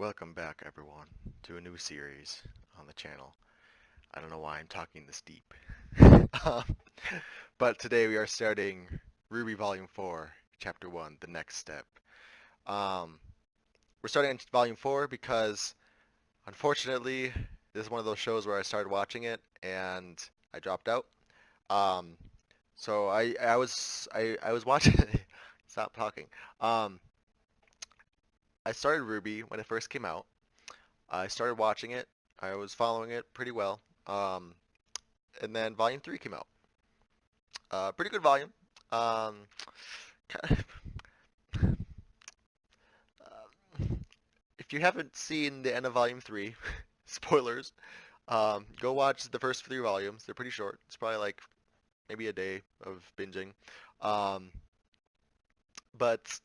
Welcome back, everyone, to a new series on the channel. I don't know why I'm talking this deep. um, but today we are starting RWBY Volume 4, Chapter 1, The Next Step. Um, we're starting Volume 4 because, unfortunately, this is one of those shows where I started watching it and I dropped out. Um, so I was watching. Stop talking. Um, I started RWBY when it first came out. I started watching it. I was following it pretty well. Um, and then Volume 3 came out. Pretty good volume. Um, kind of, if you haven't seen the end of Volume 3, spoilers, go watch the first 3 volumes. They're pretty short. It's probably like maybe a day of binging. Um, but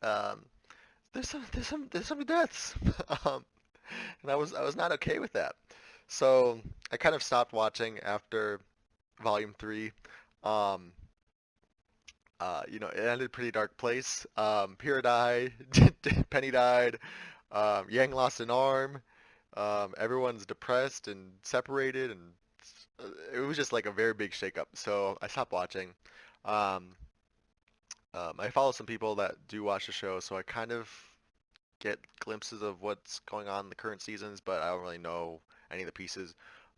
there's some deaths. um, and I was not okay with that. So I kind of stopped watching after Volume 3. Um, it ended pretty dark place. Pyrrha died, Penny died, Yang lost an arm. Everyone's depressed and separated, and it was just like a very big shakeup. So I stopped watching. Um, I follow some people that do watch the show, so I kind of get glimpses of what's going on in the current seasons, but I don't really know any of the pieces.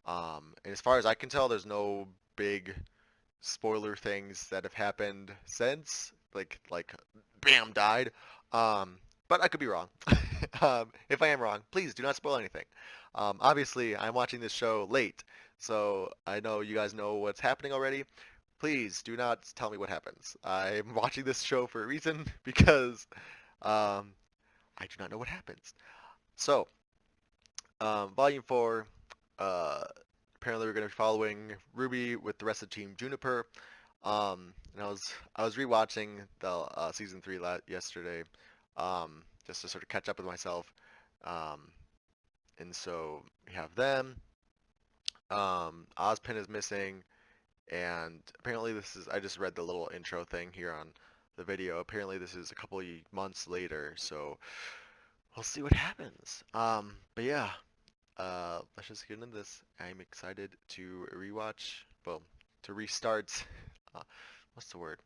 And as far as I can tell, there's no big spoiler things that have happened since, like Bam died. Um, but I could be wrong. If I am wrong, please do not spoil anything. Obviously, I'm watching this show late, so I know you guys know what's happening already. Please do not tell me what happens. I'm watching this show for a reason because um, I do not know what happens. So, Volume 4, uh, apparently we're going to be following RWBY with the rest of Team Juniper. And I was rewatching the season 3 yesterday, just to sort of catch up with myself. Um, and so we have them. Ozpin is missing, and apparently this is. I just read the little intro thing here on the video. Apparently this is a couple of months later, so we'll see what happens. But yeah, let's just get into this. I'm excited to rewatch. Well, to restart. Uh, what's the word?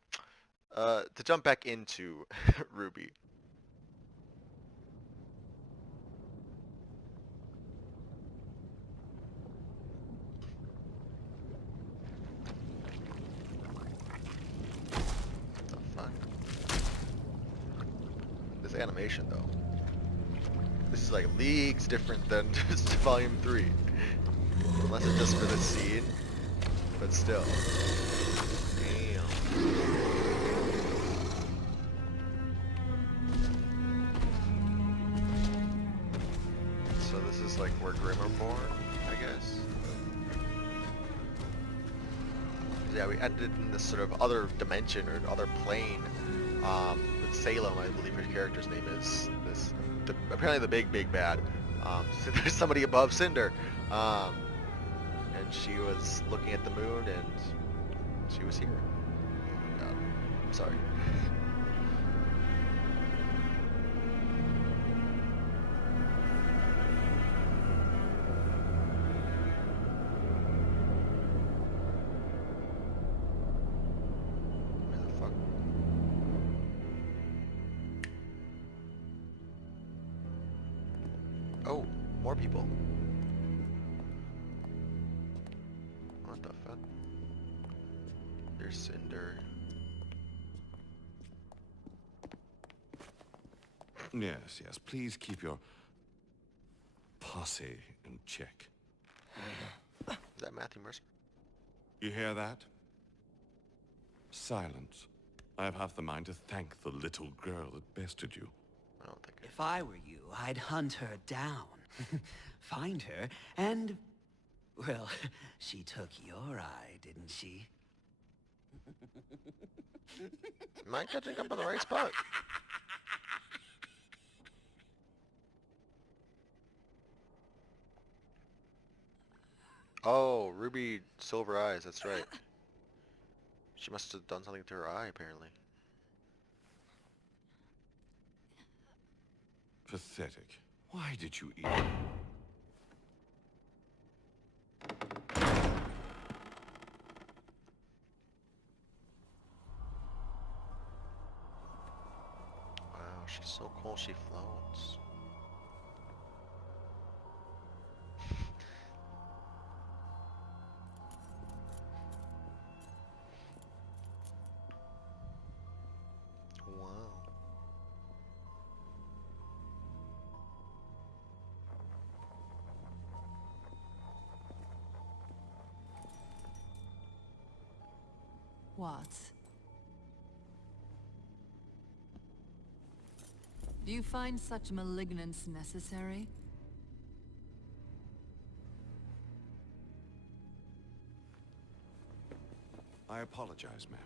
To jump back into RWBY. What the fuck? This animation though. This is like leagues different than just Volume 3. Unless it's just for this scene. But still. Damn. So this is like where Grimm are born, I guess. Yeah, we ended in this sort of other dimension or other plane. With Salem, I believe her character's name is. Apparently the big bad. So there's somebody above Cinder. And she was looking at the moon and she was here. God, I'm sorry. Where the fuck? Oh, more people. What the fuck? There's Cinder. Yes, please keep your posse in check. Is that Matthew Mercer? You hear that? Silence. I have half the mind to thank the little girl that bested you. I don't think If I were you, I'd hunt her down, find her, and... Well, she took your eye, didn't she? Am I catching up on the right spot? Oh, Ruby Silver Eyes, that's right. She must have done something to her eye, apparently. Pathetic. Why did you eat? Wow, she's so cool. She floats. Wow. Watts. Do you find such malignance necessary? I apologize, ma'am.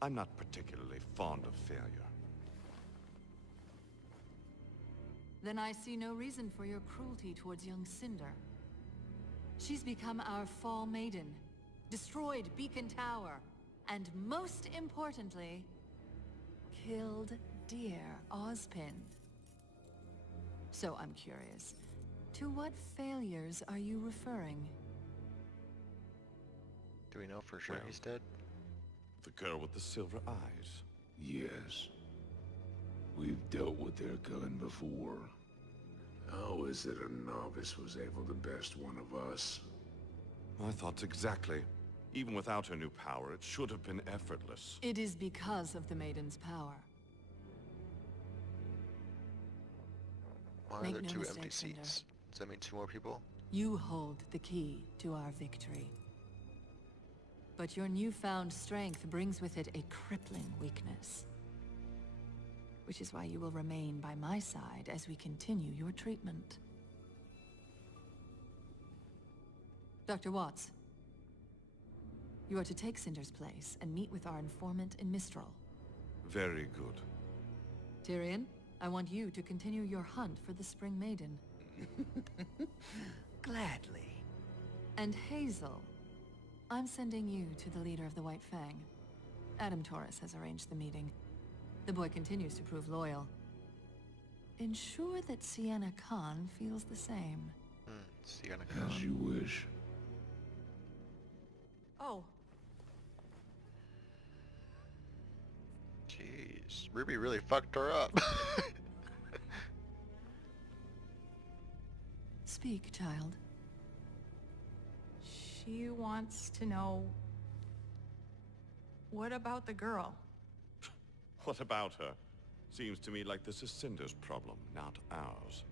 I'm not particularly fond of failure. Then I see no reason for your cruelty towards young Cinder. She's become our Fall Maiden, destroyed Beacon Tower, and most importantly, killed dear Ozpin. So I'm curious, to what failures are you referring? Do we know for sure Well, he's dead? The girl with the silver eyes. Yes. We've dealt with their kind before. How is it a novice was able to best one of us? My thoughts exactly. Even without her new power, it should have been effortless. It is because of the Maiden's power. Why are Make there no two mistake, empty Cinder. seats? Does that mean two more people? You hold the key to our victory. But your newfound strength brings with it a crippling weakness. Which is why you will remain by my side as we continue your treatment. Dr. Watts, you are to take Cinder's place and meet with our informant in Mistral. Very good. Tyrion, I want you to continue your hunt for the Spring Maiden. Gladly. And Hazel, I'm sending you to the leader of the White Fang. Adam Taurus has arranged the meeting. The boy continues to prove loyal. Ensure that Sienna Khan feels the same. Sienna As Khan. you wish. Oh, Jeez, Ruby really fucked her up. speak, child. She wants to know... What about the girl? What about her? Seems to me like this is Cinder's problem, not ours.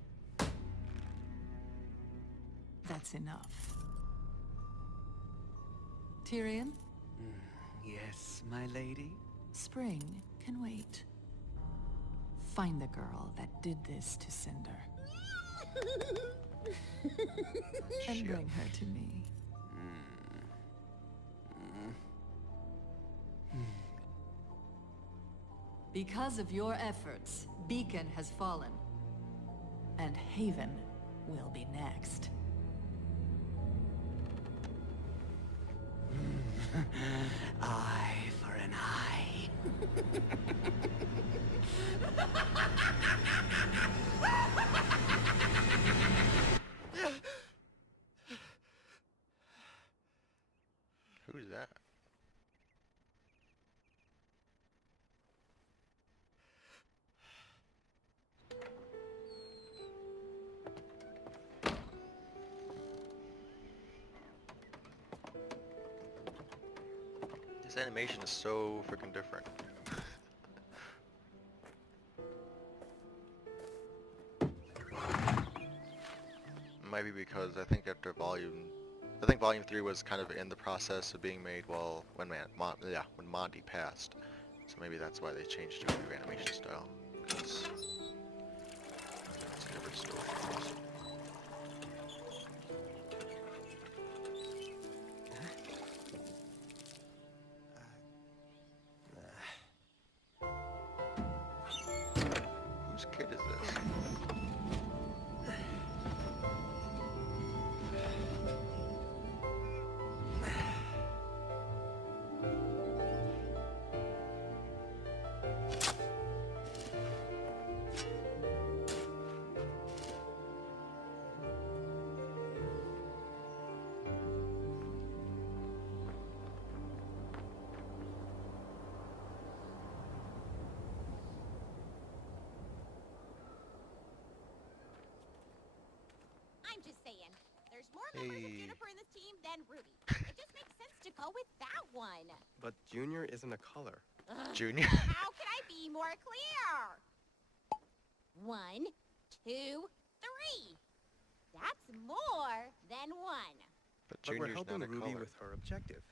That's enough. Tyrion, Yes, my lady? Spring can wait. Find the girl that did this to Cinder. And Shit. bring her to me. Because of your efforts, Beacon has fallen. And Haven will be next. Eye for an eye. Who's that? This animation is so freaking different. Might be because I think Volume 3 was kind of in the process of being made when Monty passed. So maybe that's why they changed to a new animation style. Because it's a different story. Whose kid is this? more members of Hey. Juniper in this team than Ruby. It just makes sense to go with that one. But Junior isn't a color. Junior. How can I be more clear? 1, 2, 3. That's more than 1. But But we're Junior's helping not a Ruby color. with her objective.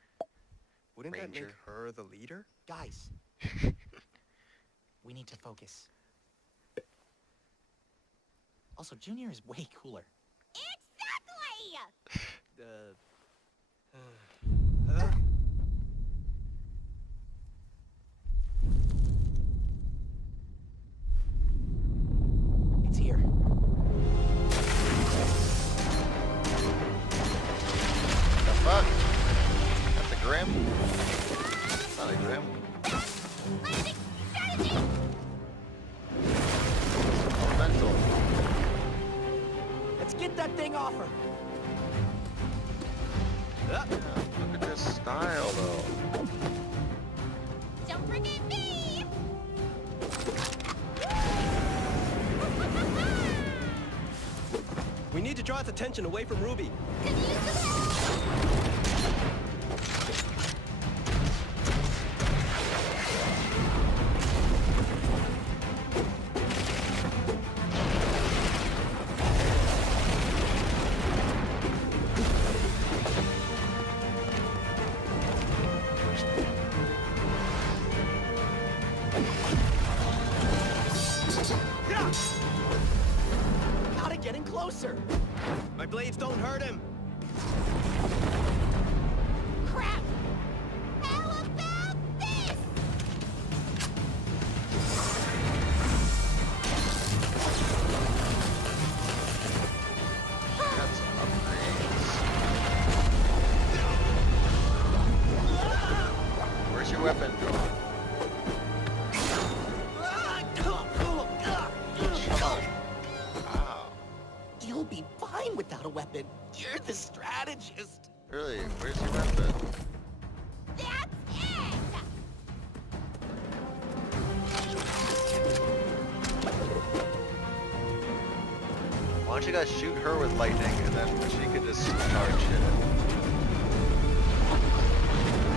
Wouldn't that make Ranger. her the leader? Guys, we need to focus. Also, Junior is way cooler. Exactly! It's here. The fuck? That's a Grim? That's not a Grim. Landing strategy! Elemental. Let's get that thing off her. Yeah, look at this style though. Don't forget me! We need to draw its attention away from Ruby. Could use some help! Gotta get in closer. My blades don't hurt him. Crap! How about this? Got some upgrades. Where's your weapon going? Wow. You'll be fine without a weapon. You're the strategist. Really? Where's your weapon? That's it! Why don't you guys shoot her with lightning and then she could just charge it?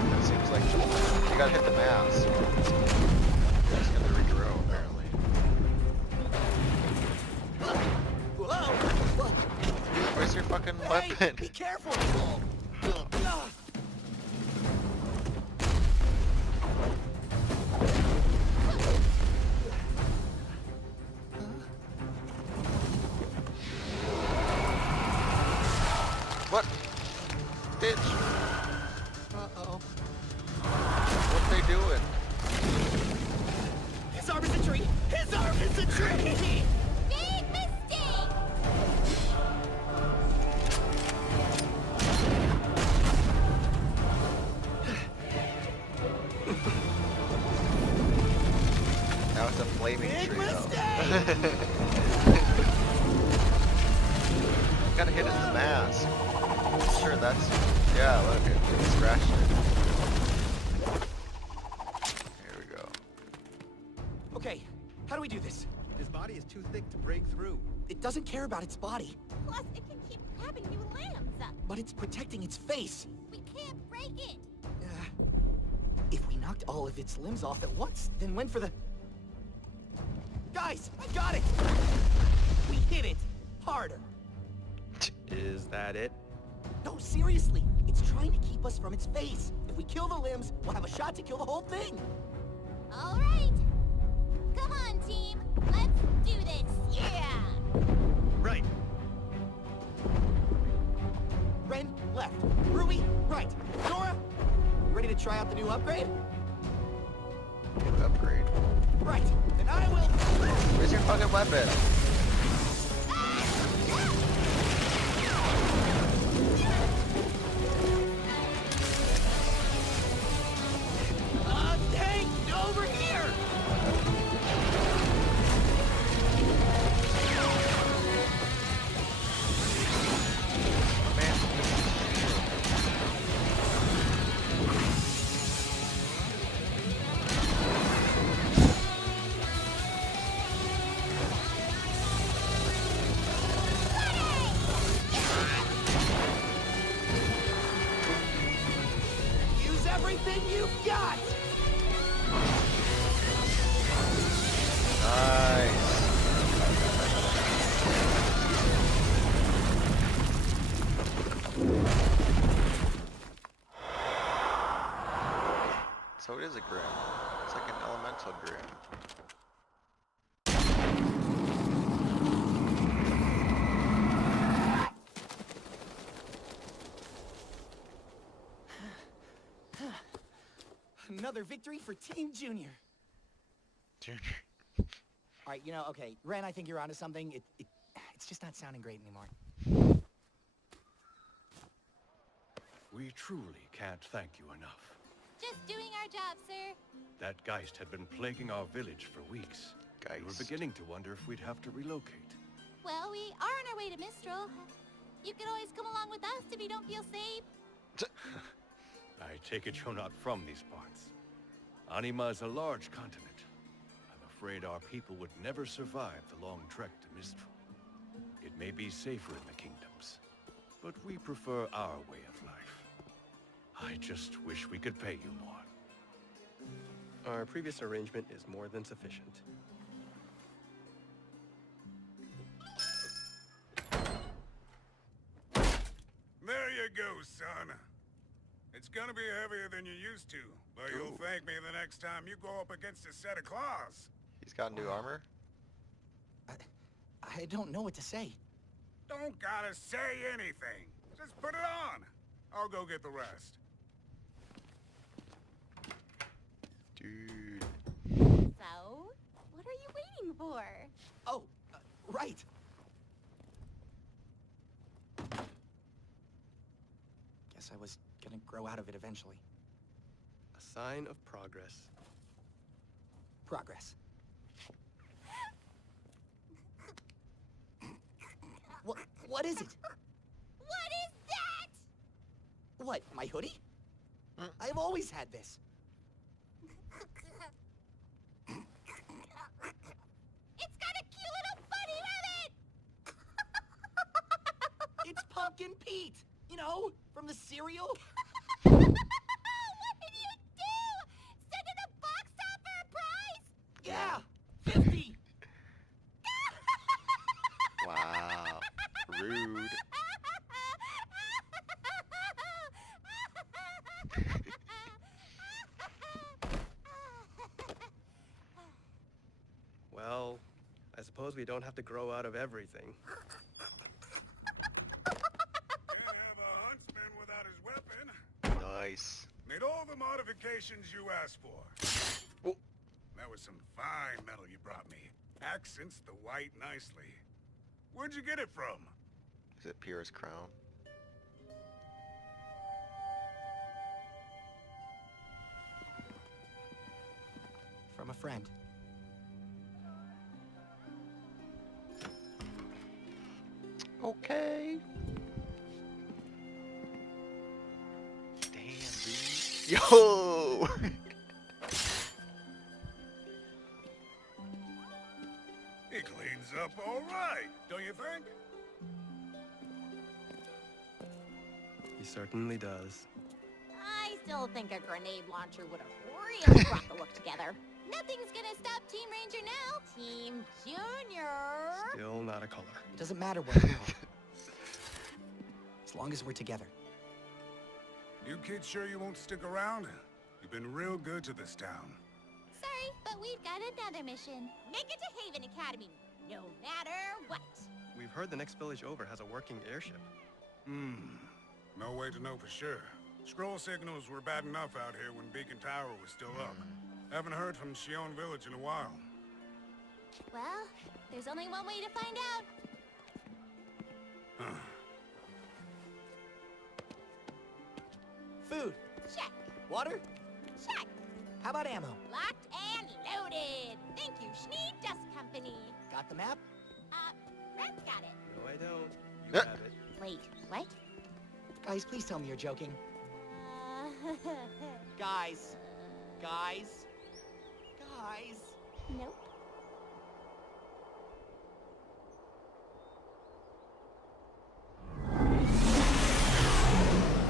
That seems like you gotta hit the mask. It's gonna regrow apparently. Whoa! Whoa. Where's your fucking Hey, weapon? be careful! What? Bitch! Uh-oh. What they doing? His arm is a tree! His arm is a tree! Big mistake! Now it's a flaming Big tree mistake! Gotta hit his mask. Sure, that's... Yeah, look, it scratched it. Here we go. Okay, how do we do this? His body is too thick to break through. It doesn't care about its body, Plus, it can keep grabbing new limbs. but it's protecting its face. We can't break it. If we knocked all of its limbs off at once, then went for the... Guys, I got it! We hit it harder. Is that it? No, seriously, it's trying to keep us from its face. If we kill the limbs, we'll have a shot to kill the whole thing. All right. Come on, team. Let's do this. Yeah! Right. Ren, left. Ruby, right. Dora, ready to try out the new upgrade? New upgrade. Right. Then I will... Where's your fucking weapon? Tank, over here! everything you've got! Nice. So it is a grim. It's like an elemental grim. Another victory for Team Junior. Junior. Alright, you know, okay, Ren, I think you're onto something. It's just not sounding great anymore. We truly can't thank you enough. Just doing our job, sir. That Geist had been plaguing our village for weeks. We were Geist. beginning to wonder if we'd have to relocate. Well, we are on our way to Mistral. You can always come along with us if you don't feel safe. I take it you're not from these parts. Anima is a large continent. I'm afraid our people would never survive the long trek to Mistral. It may be safer in the kingdoms, but we prefer our way of life. I just wish we could pay you more. Our previous arrangement is more than sufficient. There you go, son. It's gonna be heavier than you used to, but you'll thank me the next time you go up against a set of claws. He's got new armor. I don't know what to say. Don't gotta say anything. Just put it on. I'll go get the rest. Dude. So, what are you waiting for? Oh, right. Guess I was gonna grow out of it eventually. A sign of progress. Progress. What is it? What is that? What, my hoodie? I've always had this. It's got a cute little bunny with it! It's Pumpkin Pete! You know, from the cereal? What did you do? Send it a box top for a prize? Yeah! 50! Wow. Rude. Well, I suppose we don't have to grow out of everything. Can't have a huntsman without his weapon. Nice. Made all the modifications you asked for. Oh. That was some fine metal you brought me. Accents the white nicely. Where'd you get it from? Is it Pyrrha's crown? From a friend. Okay. Damn, dude. Yo! He cleans up all right, don't you think? He certainly does. I still think a grenade launcher would have really brought the look together. Nothing's gonna stop Team Ranger now. Team Junior. Still not a color. It doesn't matter what we are. As long as we're together. You kids sure you won't stick around? You've been real good to this town. Sorry, but we've got another mission. Make it to Haven Academy, no matter what. We've heard the next village over has a working airship. No way to know for sure. Scroll signals were bad enough out here when Beacon Tower was still up. Haven't heard from Shion Village in a while. Well, there's only one way to find out. Food. Check. Water. Check. How about ammo? Locked and loaded. Thank you, Schnee Dust Company. Got the map? Red's got it. No, I don't. You have it. Wait, what? Guys, please tell me you're joking. Guys. Guys. Guys. Nope.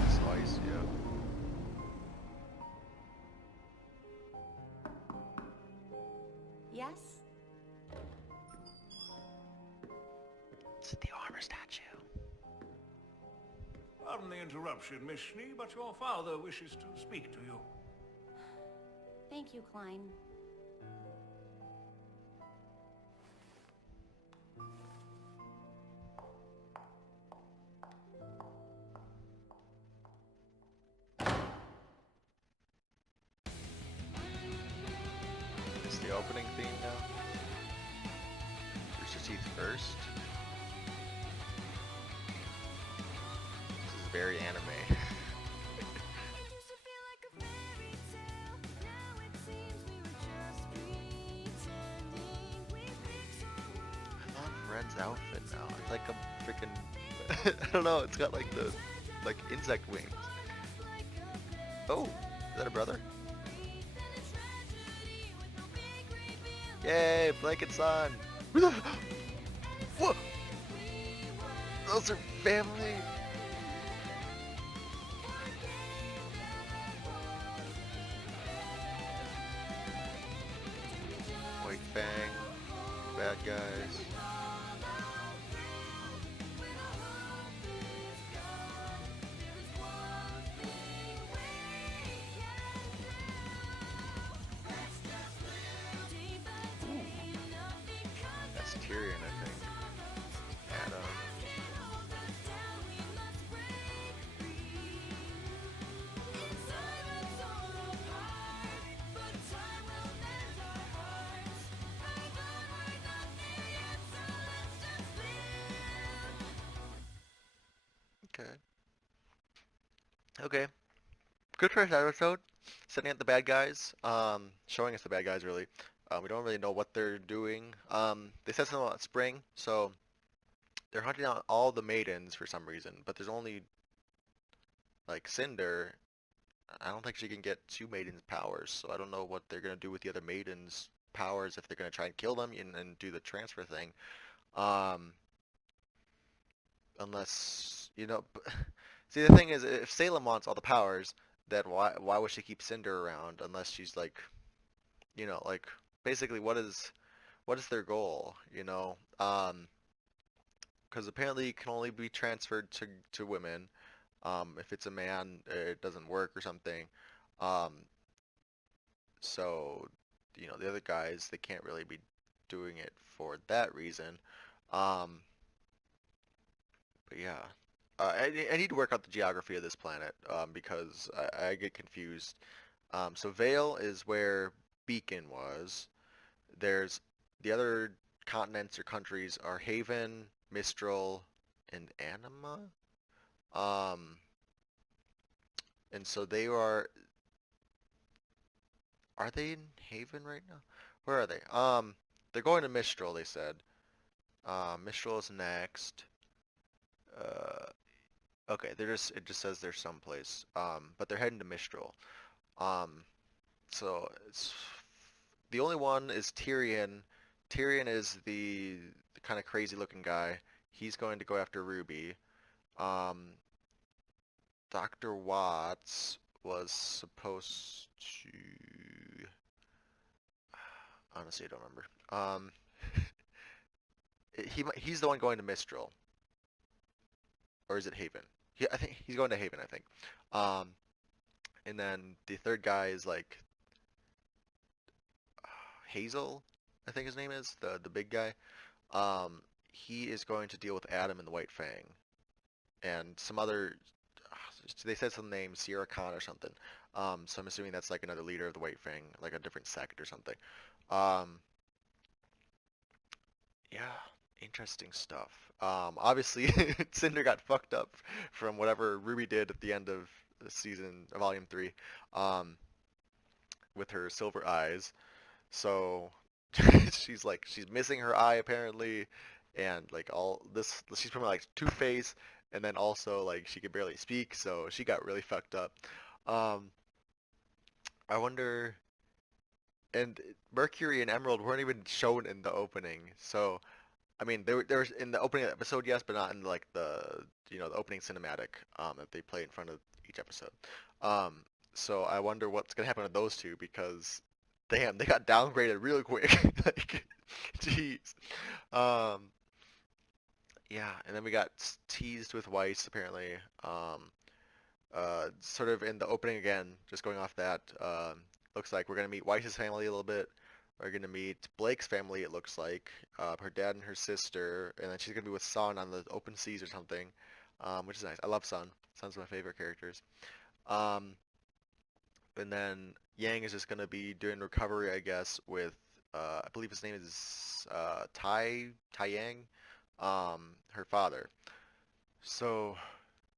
Slice, yeah. It's the armor statue. Pardon the interruption, Miss Schnee, but your father wishes to speak to you. Thank you, Klein. It's the opening theme now. Rooster Teeth first. This is very anime. I love Ren's outfit now. It's like a freaking I don't know, it's got like the insect wings. Oh, is that a brother? Yay, blanket son! Whoa! Those are family! White Fang, bad guys. That's Tyrion, I think. Adam. Okay. Okay. Good first episode. Setting up the bad guys. Showing us the bad guys really. We don't really know what they're doing. They said something about spring, so they're hunting out all the maidens for some reason, but there's only like Cinder. I don't think she can get two maidens' powers, so I don't know what they're gonna do with the other maidens' powers if they're gonna try and kill them and do the transfer thing. Um, unless see the thing is, if Salem wants all the powers, then why would she keep Cinder around unless she's like, like basically what is their goal? Because apparently it can only be transferred to women. If it's a man, it doesn't work or something. Um, so, the other guys, they can't really be doing it for that reason. Um, but yeah, I need to work out the geography of this planet because I get confused. So Vale is where Beacon was. There's the other continents or countries are Haven, Mistral, and Anima. And so are they in Haven right now? Where are they? They're going to Mistral, they said. Mistral is next. Uh, okay, it just says they're someplace. But they're heading to Mistral. So the only one is Tyrion. Tyrion is the kind of crazy looking guy. He's going to go after Ruby. Dr. Watts was supposed to... Honestly, I don't remember. He's the one going to Mistral. Or is it Haven? I think he's going to Haven, I think. And then the third guy is like Hazel, I think his name is, the big guy. He is going to deal with Adam and the White Fang. And some other, they said some name, Sierra Khan or something. So I'm assuming that's like another leader of the White Fang, like a different sect or something. Yeah, interesting stuff. Obviously, Cinder got fucked up from whatever Ruby did at the end of the season, Volume 3, with her silver eyes. So she's missing her eye apparently, and like all this, she's probably like Two-Face, and then also like she could barely speak, so she got really fucked up. I wonder, and Mercury and Emerald weren't even shown in the opening, so I mean they were in the opening episode, yes, but not in like the opening cinematic that they play in front of each episode. So I wonder what's gonna happen to those two because damn, they got downgraded real quick. Like, jeez. yeah, and then we got teased with Weiss apparently. Sort of in the opening again, just going off that. Looks like we're gonna meet Weiss's family a little bit. We're gonna meet Blake's family. It looks like her dad and her sister, and then she's gonna be with Sun on the open seas or something, which is nice. I love Sun. Sun's one of my favorite characters. Um, and then Yang is just gonna be doing recovery, I guess, with I believe his name is Tai Yang, her father. So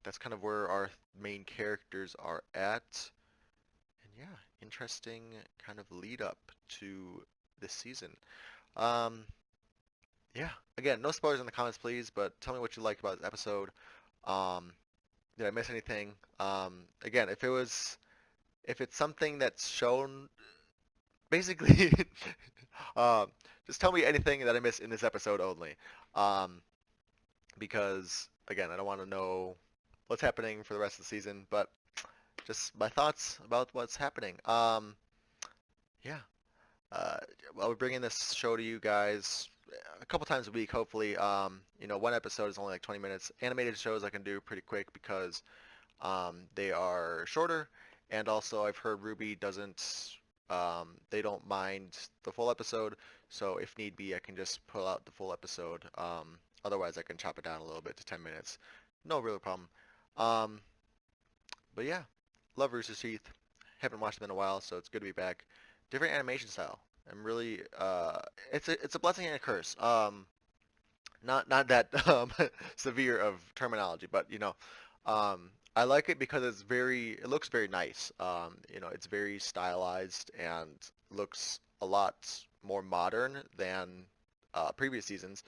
that's kind of where our main characters are at. And yeah, interesting kind of lead up to this season. Um, yeah, again, no spoilers in the comments, please, but tell me what you liked about this episode. Um, did I miss anything? Again, if it's something that's shown, basically, um, just tell me anything that I missed in this episode only. Um, because again, I don't want to know what's happening for the rest of the season, but just my thoughts about what's happening. Yeah, uh, I'll be bringing this show to you guys a couple times a week, hopefully. One episode is only like 20 minutes. Animated shows I can do pretty quick because they are shorter, and also I've heard RWBY doesn't, they don't mind the full episode, so if need be, I can just pull out the full episode. Otherwise, I can chop it down a little bit to 10 minutes. No real problem. Um, but yeah, love Rooster Teeth. Haven't watched them in a while, so it's good to be back. Different animation style. I'm really, it's a blessing and a curse. Not that severe of terminology, but I like it because it looks very nice. It's very stylized and looks a lot more modern than previous seasons.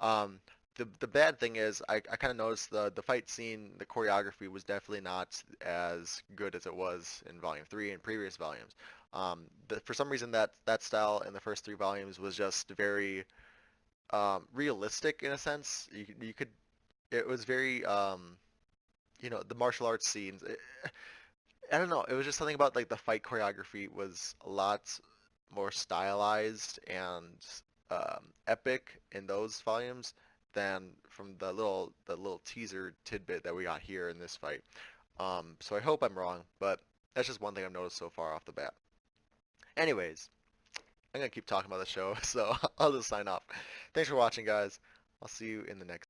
Um, the bad thing is I kind of noticed the fight scene, the choreography was definitely not as good as it was in Volume 3 and previous volumes. For some reason that style in the first 3 volumes was just very realistic in a sense. You could it was very the martial arts scenes. I don't know. It was just something about like the fight choreography was a lot more stylized and epic in those volumes than from the little teaser tidbit that we got here in this fight. So I hope I'm wrong, but that's just one thing I've noticed so far off the bat. Anyways, I'm gonna keep talking about the show, so I'll just sign off. Thanks for watching, guys. I'll see you in the next